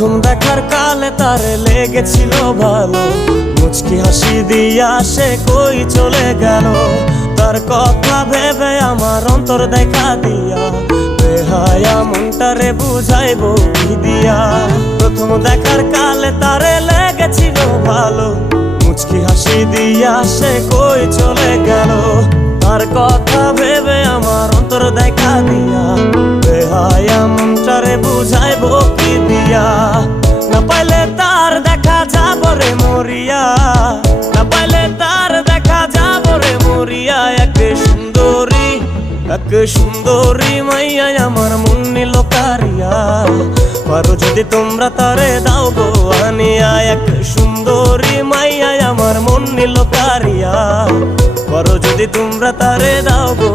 প্রথম দেখার কালে তারে লেগেছিল ভালো, মুচকি হাসি দিয়া সে কই চলে গেল। তার কথা ভেবে আমার অন্তর দেখা দিয়া বেহায়া মনটারে বুঝাইবো কি দিয়া। প্রথম দেখার কালে তারে লেগেছিল ভালো, মুচকি হাসি দিয়া সে কই চলে গেল। তার কথা ভেবে আমার অন্তর দেখা দিয়া বেহায়া মনটারে বুঝাইবো কি দিয়া। না পাইলে তার দেখা যাব রে মরিয়া, না পাইলে তার দেখা যাব রে মরিয়া। এক সুন্দরী মাইয়া আমার মন নিল কারিয়া, পারো যদি তোমরা তারে দাও গো আনিয়া। এক সুন্দরী মাইয়া আমার মন নিল কারিয়া, পারো যদি তোমরা তারে দাও গো